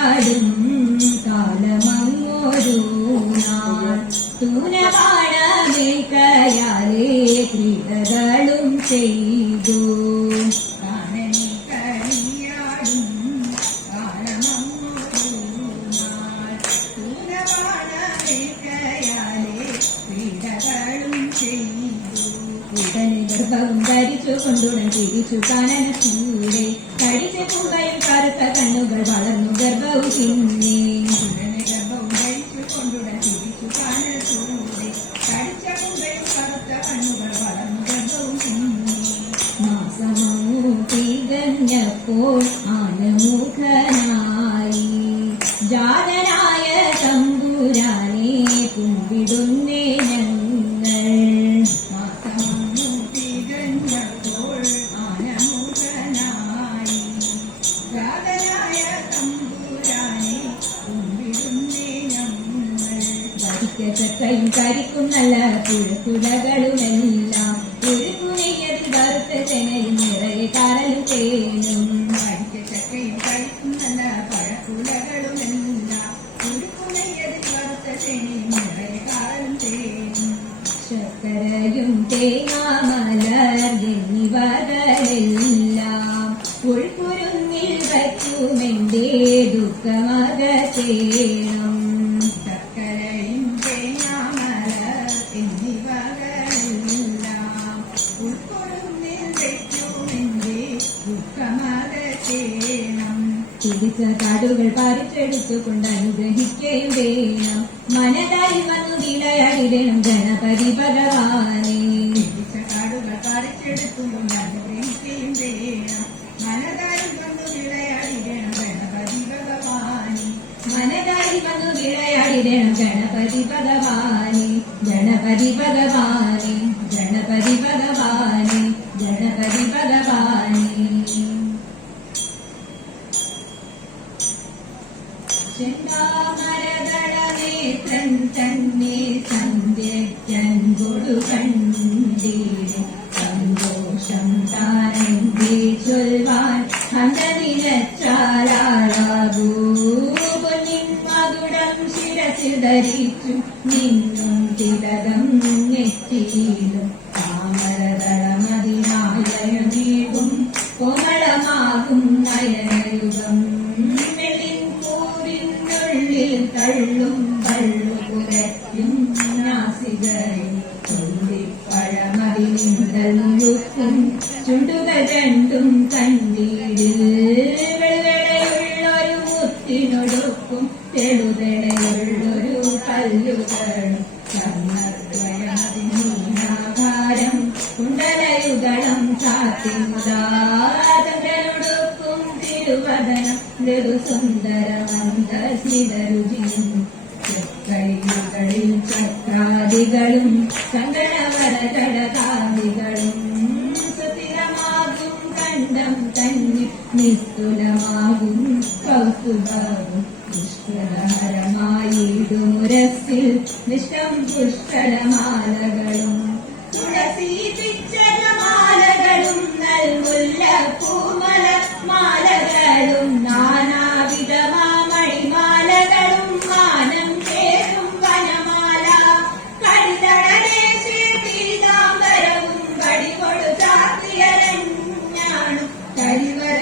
കളിയാടും കാലമങ്ങൊരു നാൾ തൂനവാണമേൽക്കയാലേ ക്രീഡകളും ചെയ്തു കാണനി കളിയാടും കാലമങ്ങൊരു നാൾ തൂനവാണമേൽക്കയാലേ ക്രീഡകളും ചെയ്തു ഉടനെ ഗർഭവും ധരിച്ചു കൊണ്ടുടൻ തിരിച്ചു കാനന ചൂടെ കടിച്ച പൂവയും കറുത്ത കണ്ണുകൾ വളർന്നു ഗർഭവും പിന്നെ ഉടനെ ഗർഭവും ധരിച്ചു കൊണ്ടുടൻ തിരിച്ചു കാനന ചൂടെ കടിച്ച പൂവയും കറുത്ത കണ്ണുകൾ വളർന്നു ഗർഭവും പിന്നെ മാസമൂ തികഞ്ഞപ്പോൾ ആനമുഖനായി ജാതനായ തമ്പുരാനെ കുമ്പിടുന്നേ ചക്കയും കരിക്കും നല്ല പുഴക്കുലകളുമെല്ലാം ഒരു കുനയ്യതിൽ വറുത്ത ചെനയും നിറയെ കരലും തേനും പഠിച്ച ചക്കയും കരിക്കും നല്ല പഴക്കുലകളുമെല്ലാം ഒരു കുനയ്യതിൽ വറുത്ത ചെനയും നിറയെ കരലും തേനും ശർക്കരയും തേങ്ങാമലർ എന്നിവകളെല്ലാം ഉൾക്കുരുന്നിൽ വയ്ക്കുമെന്റെ ദുഃഖമകത്തേണം പിടിച്ച കാടുകൾ പറിച്ചെടുത്തുകൊണ്ട് അനുഗ്രഹിക്കുകയും വേണം മനതായി വന്നു വിളയാടിടണം ഗണപതി ഭഗവാനെ പിടിച്ച കാടുകൾ പറിച്ചെടുത്തുകൊണ്ട് അനുഗ്രഹിക്കുകയും വേണം മനതായി വന്നു വിളയാടിടണം ഗണപതി ഭഗവാനെ മനതായി വന്നു വിളയാടിടണം ഗണപതി ഭഗവാനെ ഗണപതി ഭഗവാനെ ഗണപതി ഭഗവാനെ ഗണപതി ഭഗവാനെ ചെന്താമരദളനേത്രൻ തന്നെ സന്ധ്യയ്ക്കൻ കൊടുകണ്ടീരും സന്തോഷം താനെന്തേ ചൊൽവാൻ അന്തനിലച്ചാലാകൂ പൊന്നിൻ മകുടം ശിരസിൽ ധരിച്ചു നിന്നും തിലകം നെറ്റിയിലും താമരദളമതിനായനീകും കോമളമാകും നയനയുഗം തള്ളും തള്ളുകുലയ്ക്കും നാസികയും ചുണ്ടിപ്പഴമതിനുടലുക്കും ചുണ്ടുകൾ രണ്ടും കണ്ടീടിൽ വെളുവെടയുള്ളൊരു മുത്തിനൊടുക്കും തെളുതെടയുള്ളൊരു കല്ലുകളും ചർമ്മദ്വയമതിനാകാരം കുണ്ടലയുഗളം ചാത്തിമുദാതനൊടുക്കും തിരുവദനം സുന്ദരമന്ദസിതരുചിയും കൈകളിൽ ചക്രാദികളും സങ്കടവരചടകാദികളും സുസ്ഥിരമാകും കണ്ഠം തന്നെ നിസ്തുലമാകും കൗതുകവും പുഷ്കരഹരമായിടുമുരസിൽ നിഷ്കം പുഷ്കരമാലകളും തുളസി പിച്ചകമാലകളും നൽമുല്ല പൂമല മാലകളും നാനാവിധമാമണിമാലകളും മാനം ചേരും വനമാല കരിതടദേശേ പീതാംബരവും കടികൊടു ചാത്തിയരഞ്ഞാണു കരിവര